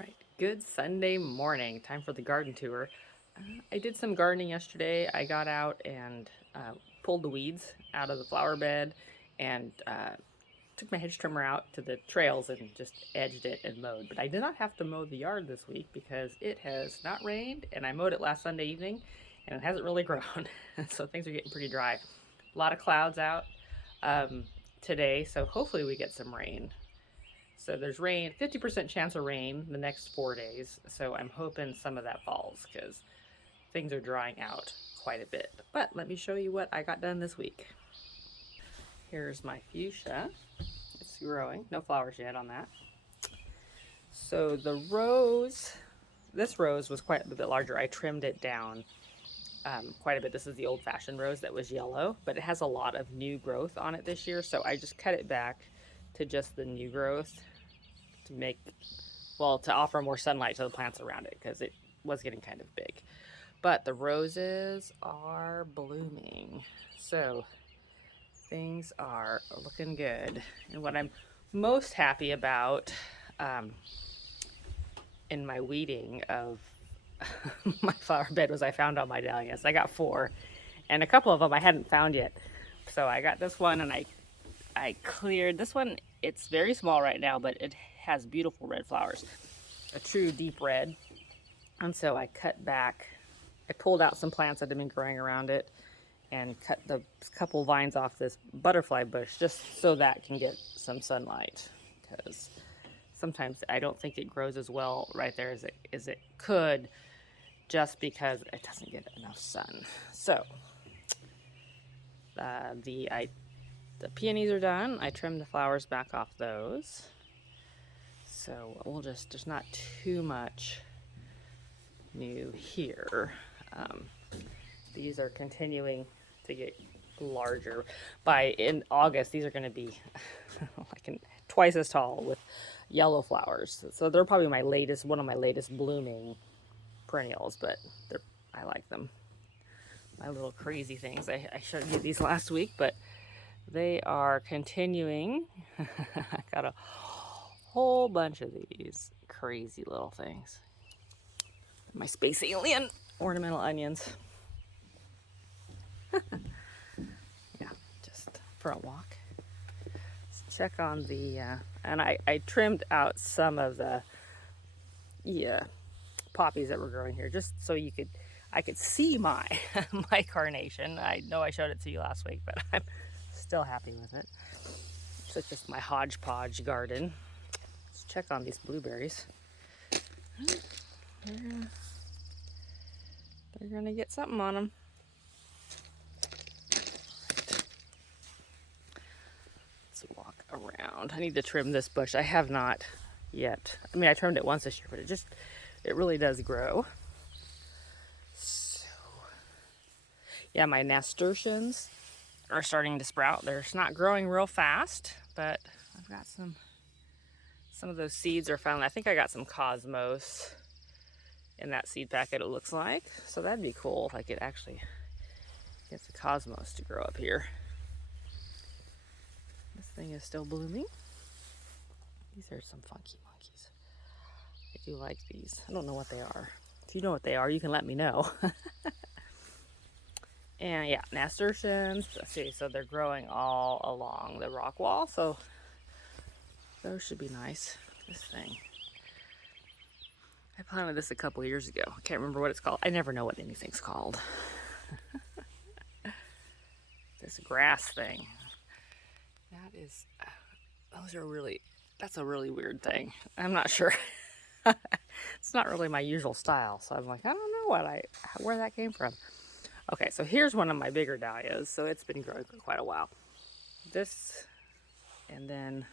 Right. Good Sunday morning. Time for the garden tour. I did some gardening yesterday. I got out and pulled the weeds out of the flower bed and took my hedge trimmer out to the trails and just edged it and mowed. But I did not have to mow the yard this week because it has not rained, and I mowed it last Sunday evening and it hasn't really grown. So things are getting pretty dry. A lot of clouds out um, today, so hopefully we get some rain. So there's rain, 50% chance of rain the next 4 days. So I'm hoping some of that falls because things are drying out quite a bit. But let me show you what I got done this week. Here's my fuchsia. It's growing. No flowers yet on that. So the rose, this rose was quite a bit larger. I trimmed it down quite a bit. This is the old-fashioned rose that was yellow, but it has a lot of new growth on it this year. So I just cut it back to just the new growth to make, well, to offer more sunlight to the plants around it because it was getting kind of big. But the roses are blooming. So things are looking good. And what I'm most happy about in my weeding of my flower bed was I found all my dahlias. I got 4, and a couple of them I hadn't found yet. So I got this one and I cleared this one. It's very small right now, but it has beautiful red flowers, a true deep red. And so I cut back, I pulled out some plants that had been growing around it and cut the couple vines off this butterfly bush just so that can get some sunlight, because sometimes I don't think it grows as well right there as it could, just because it doesn't get enough sun. So the peonies are done. I trimmed the flowers back off those. So there's not too much new here. These are continuing to get larger. In August, these are going to be twice as tall with yellow flowers. So they're probably one of my latest blooming perennials, but I like them. My little crazy things. I showed you these last week, but they are continuing. I got a whole bunch of these crazy little things. My space alien ornamental onions. Yeah, just for a walk. Let's check on and I trimmed out some of the poppies that were growing here just so I could see my my carnation. I know I showed it to you last week, but I'm still happy with it. So it's just my hodgepodge garden. Let's check on these blueberries. They're gonna get something on them. Let's walk around. I need to trim this bush. I have not yet. I mean, I trimmed it once this year, but it really does grow. So, yeah, my nasturtiums are starting to sprout. They're not growing real fast, but I've got some of those seeds are found. I think I got some cosmos in that seed packet, it looks like. So that'd be cool if I could actually get the cosmos to grow up here. This thing is still blooming. These are some funky monkeys. I do like these. I don't know what they are. If you know what they are, you can let me know. And yeah, nasturtiums. Let's see, so they're growing all along the rock wall. So those should be nice. This thing. I planted this a couple years ago. I can't remember what it's called. I never know what anything's called. This grass thing. That's a really weird thing. I'm not sure. It's not really my usual style. So I'm like, I don't know where that came from. Okay, so here's one of my bigger dahlias. So it's been growing for quite a while. This, and then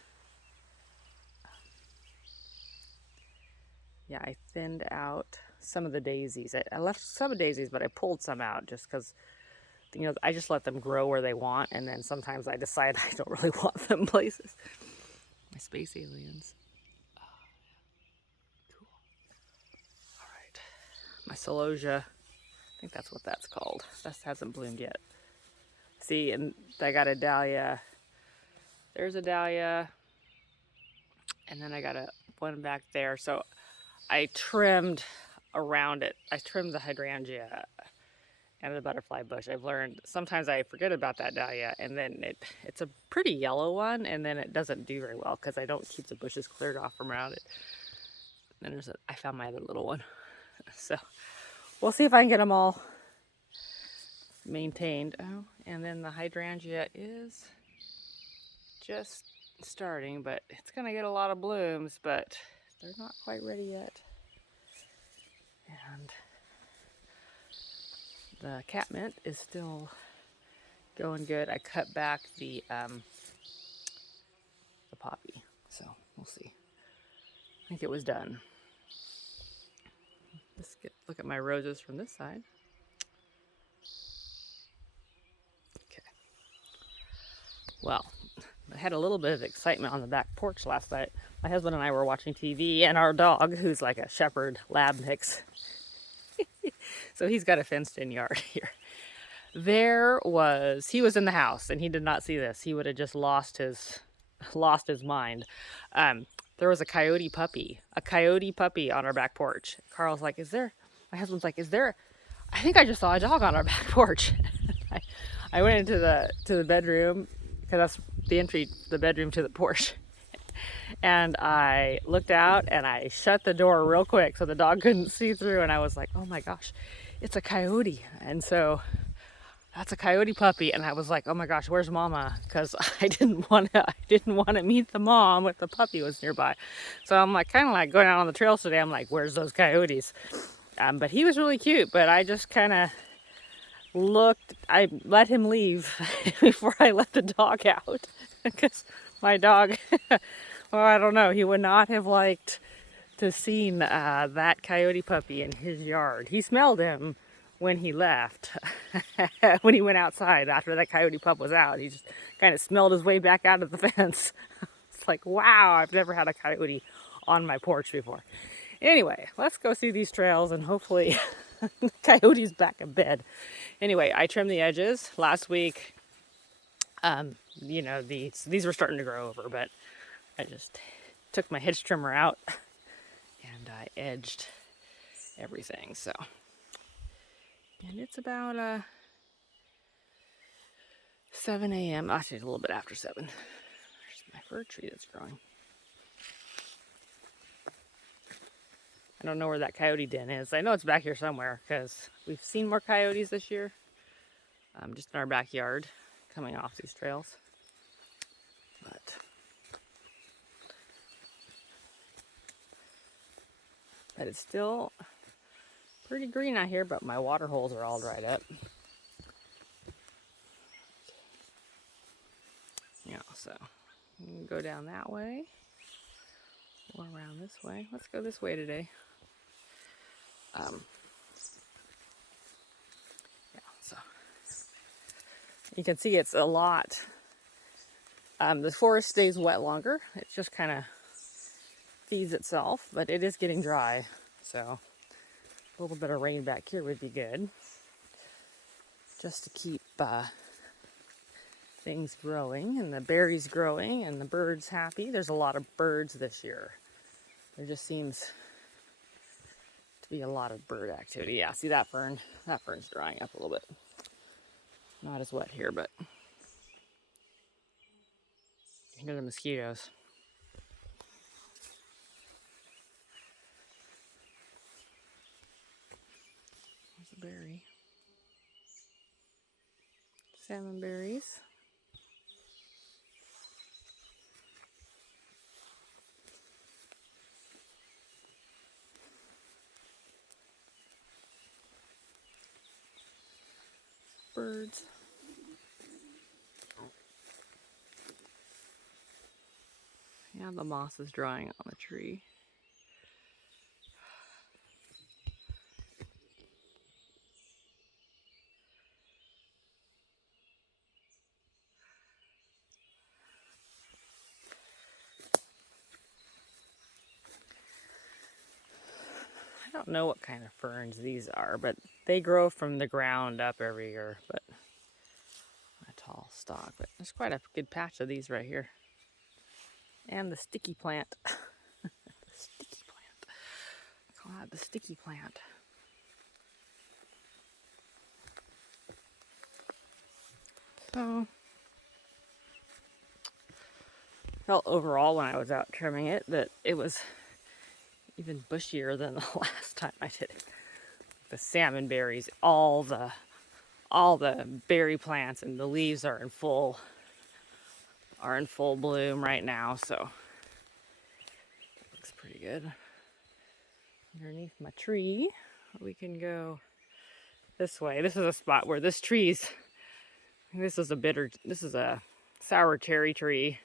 yeah, I thinned out some of the daisies. I left some daisies, but I pulled some out just because, I just let them grow where they want, and then sometimes I decide I don't really want them places. My space aliens. Oh, yeah. Cool. All right. My celosia. I think that's what that's called. That hasn't bloomed yet. See, and I got a dahlia. There's a dahlia. And then I got one back there. So I trimmed around it. I trimmed the hydrangea and the butterfly bush. I've learned sometimes I forget about that dahlia, and then it's a pretty yellow one, and then it doesn't do very well because I don't keep the bushes cleared off from around it. And then I found my other little one. So we'll see if I can get them all maintained. Oh, and then the hydrangea is just starting, but it's gonna get a lot of blooms, but they're not quite ready yet. And the catmint is still going good. I cut back the poppy, so we'll see. I think it was done. Let's look at my roses from this side. Okay. Well, I had a little bit of excitement on the back porch last night. My husband and I were watching TV, and our dog, who's like a shepherd lab mix, so he's got a fenced-in yard here. He was in the house, and he did not see this. He would have just lost his mind. There was a coyote puppy on our back porch. Carl's like, my husband's like, I think I just saw a dog on our back porch. I went into the bedroom, because that's the bedroom to the porch. And I looked out and I shut the door real quick so the dog couldn't see through, and I was like, oh my gosh, it's a coyote. And so that's a coyote puppy, and I was like, oh my gosh, where's mama? Because I didn't want to meet the mom if the puppy was nearby. So I'm like kind of like going out on the trails today. I'm like, where's those coyotes? But he was really cute, but I just kind of I let him leave before I let the dog out, because my dog, well, I don't know, he would not have liked to seen that coyote puppy in his yard. He smelled him when he left, when he went outside after that coyote pup was out. He just kind of smelled his way back out of the fence. It's like, wow, I've never had a coyote on my porch before. Anyway, let's go see these trails, and hopefully the coyote's back in bed. Anyway, I trimmed the edges last week. You know, these were starting to grow over, but I just took my hedge trimmer out and I edged everything. So, and it's about 7 a.m. Actually, a little bit after 7. There's my fir tree that's growing. I don't know where that coyote den is. I know it's back here somewhere because we've seen more coyotes this year. Just in our backyard, coming off these trails. But it's still pretty green out here, but my water holes are all dried up. Yeah, so we can go down that way or around this way. Let's go this way today. Yeah, so you can see it's a lot. The forest stays wet longer. It just kind of feeds itself, but it is getting dry. So a little bit of rain back here would be good, just to keep things growing and the berries growing and the birds happy. There's a lot of birds this year. There just seems to be a lot of bird activity. Yeah, see that fern? That fern's drying up a little bit. Not as wet here, but you hear the mosquitoes. There's a berry. Salmon berries. Birds. Yeah, the moss is drying on the tree. I don't know what kind of ferns these are, but they grow from the ground up every year, but a tall stalk. But there's quite a good patch of these right here. And the sticky plant. The sticky plant. the sticky plant. So, felt overall when I was out trimming it that it was even bushier than the last time I did it. The salmon berries, all the berry plants and the leaves are in full bloom right now, so it looks pretty good. Underneath my tree, we can go this way. This is a spot where this is a sour cherry tree,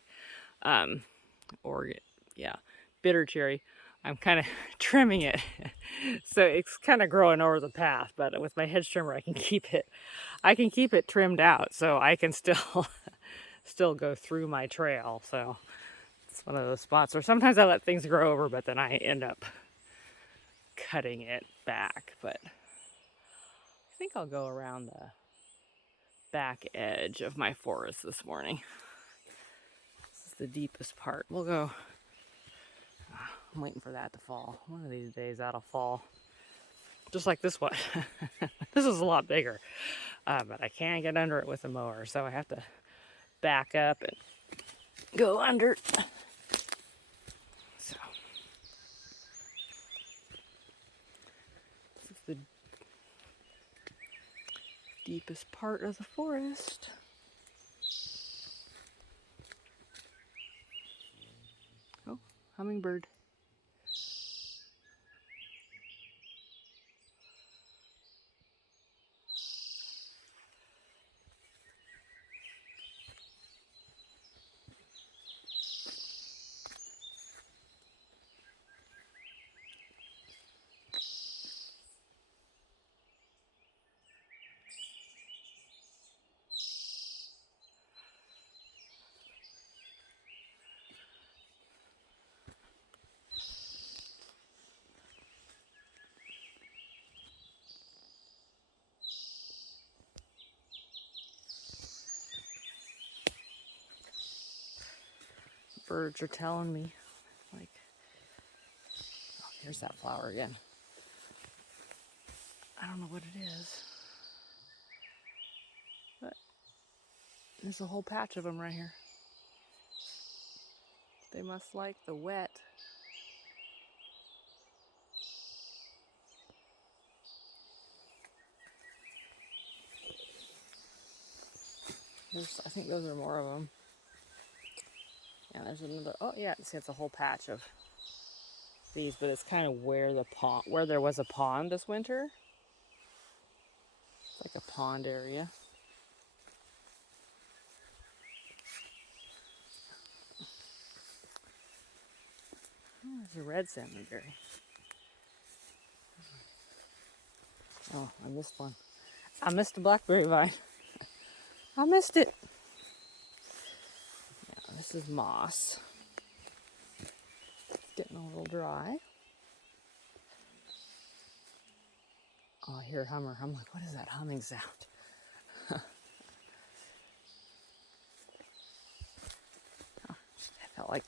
bitter cherry. I'm kind of trimming it, so it's kind of growing over the path. But with my hedge trimmer, I can keep it trimmed out, so I can still go through my trail. So it's one of those spots where sometimes I let things grow over, but then I end up cutting it back. But I think I'll go around the back edge of my forest this morning. This is the deepest part. We'll go. I'm waiting for that to fall. One of these days that'll fall. Just like this one. This is a lot bigger. But I can't get under it with a mower, so I have to back up and go under. So this is the deepest part of the forest. Oh, hummingbird. Birds are telling me, like, oh, here's that flower again. I don't know what it is, but there's a whole patch of them right here. They must like the wet. I think those are more of them. Yeah, there's another. Oh yeah, see, it's a whole patch of these, but it's kind of where there was a pond this winter. It's like a pond area. Oh, there's a red salmonberry. Oh, I missed one. I missed a blackberry vine. I missed it. Yeah, this is moss. It's getting a little dry. Oh, I hear a hummer. I'm like, what is that humming sound? Oh, I felt like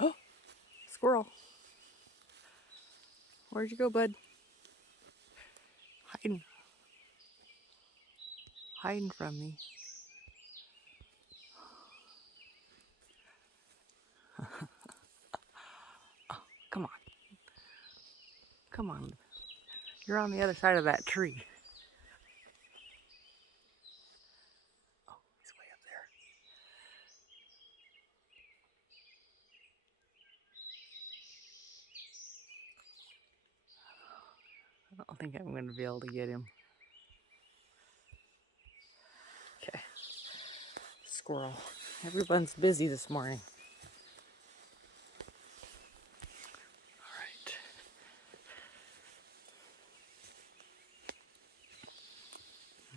oh, squirrel. Where'd you go, bud? Hiding from me. Oh, come on. Come on. You're on the other side of that tree. Oh, he's way up there. I don't think I'm going to be able to get him. Okay. Squirrel. Everyone's busy this morning. All right.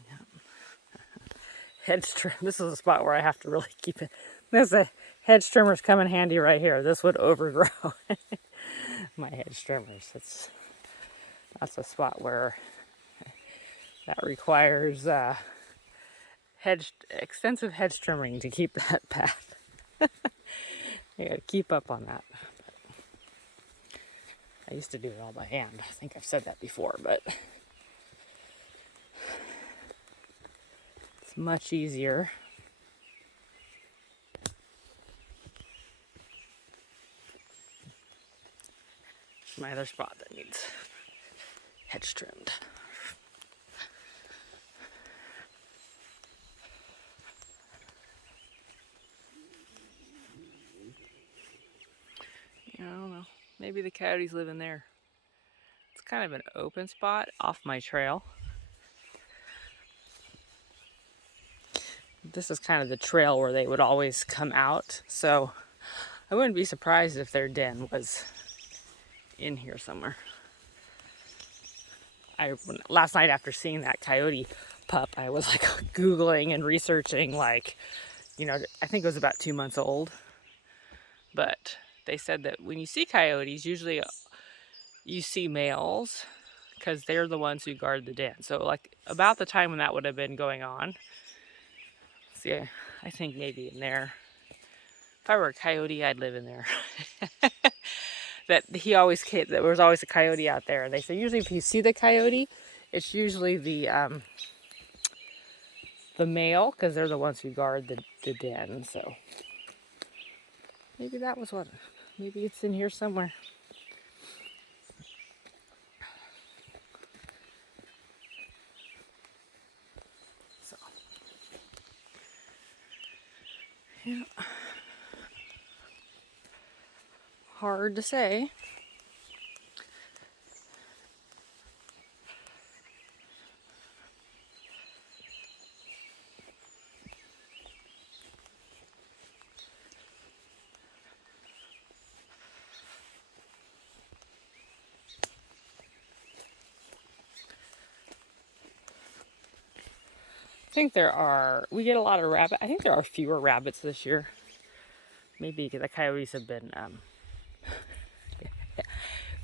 Yep. hedge trim. This is a spot where I have to really keep it. This hedge trimmers come in handy right here. This would overgrow my hedge trimmers. That's a spot where that requires extensive hedge trimming to keep that path. You gotta keep up on that. I used to do it all by hand. I think I've said that before, but it's much easier. My other spot that needs hedge trimmed. I don't know. Maybe the coyotes live in there. It's kind of an open spot off my trail. This is kind of the trail where they would always come out. So I wouldn't be surprised if their den was in here somewhere. Last night after seeing that coyote pup, I was like Googling and researching, like, you know, I think it was about 2 months old. But they said that when you see coyotes, usually you see males because they're the ones who guard the den. So like about the time when that would have been going on. See, I think maybe in there. If I were a coyote, I'd live in there. That there was always a coyote out there. And they say usually if you see the coyote, it's usually the male, because they're the ones who guard the den. So maybe that was what. Maybe it's in here somewhere. So yeah, hard to say. I think we get a lot of rabbit. I think there are fewer rabbits this year. Maybe because the coyotes have been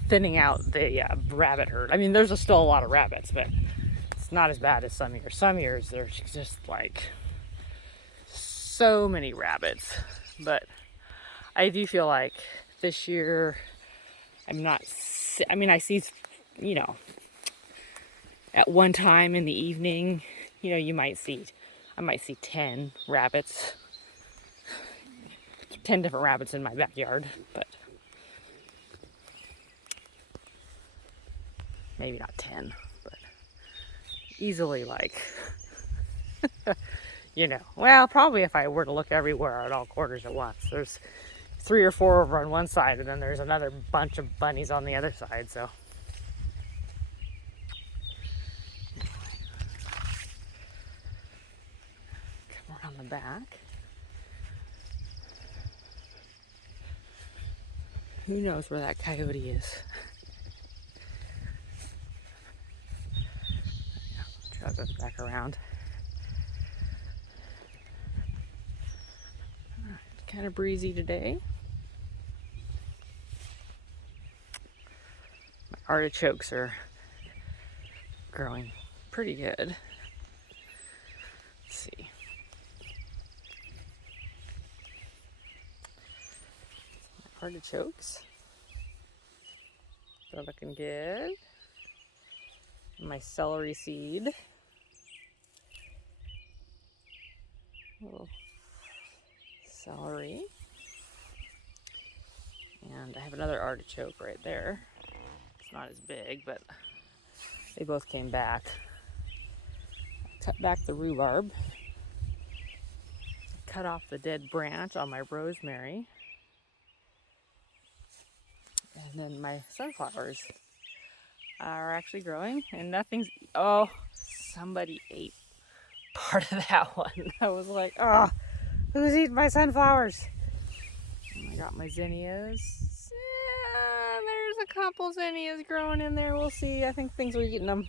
thinning out the rabbit herd. I mean, there's still a lot of rabbits, but it's not as bad as some years. Some years there's just like so many rabbits. But I do feel like this year I see, you know, at one time in the evening, you know, I might see 10 rabbits, 10 different rabbits in my backyard, but maybe not 10, but easily like, you know, well, probably if I were to look everywhere at all quarters at once, there's 3 or 4 over on one side, and then there's another bunch of bunnies on the other side, so. On the back. Who knows where that coyote is? Trail goes back around. It's kind of breezy today. My artichokes are growing pretty good. Let's see. Artichokes. They're looking good. My celery seed. Little celery. And I have another artichoke right there. It's not as big, but they both came back. Cut back the rhubarb. Cut off the dead branch on my rosemary. And then my sunflowers are actually growing, and somebody ate part of that one. I was like, oh, who's eating my sunflowers? And I got my zinnias. Yeah, there's a couple zinnias growing in there. We'll see. I think things are eating them.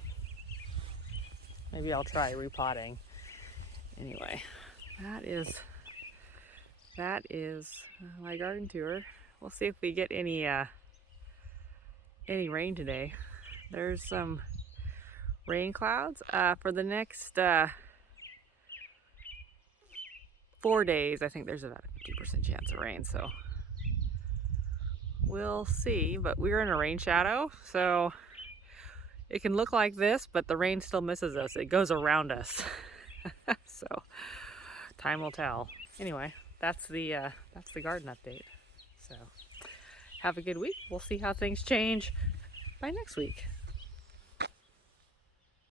Maybe I'll try repotting. Anyway, that is my garden tour. We'll see if we get any rain today. There's some rain clouds for the next 4 days. I think there's about a 50% chance of rain, so we'll see. But we're in a rain shadow, so it can look like this, but the rain still misses us. It goes around us. So time will tell. Anyway, that's the garden update. So have a good week. We'll see how things change by next week.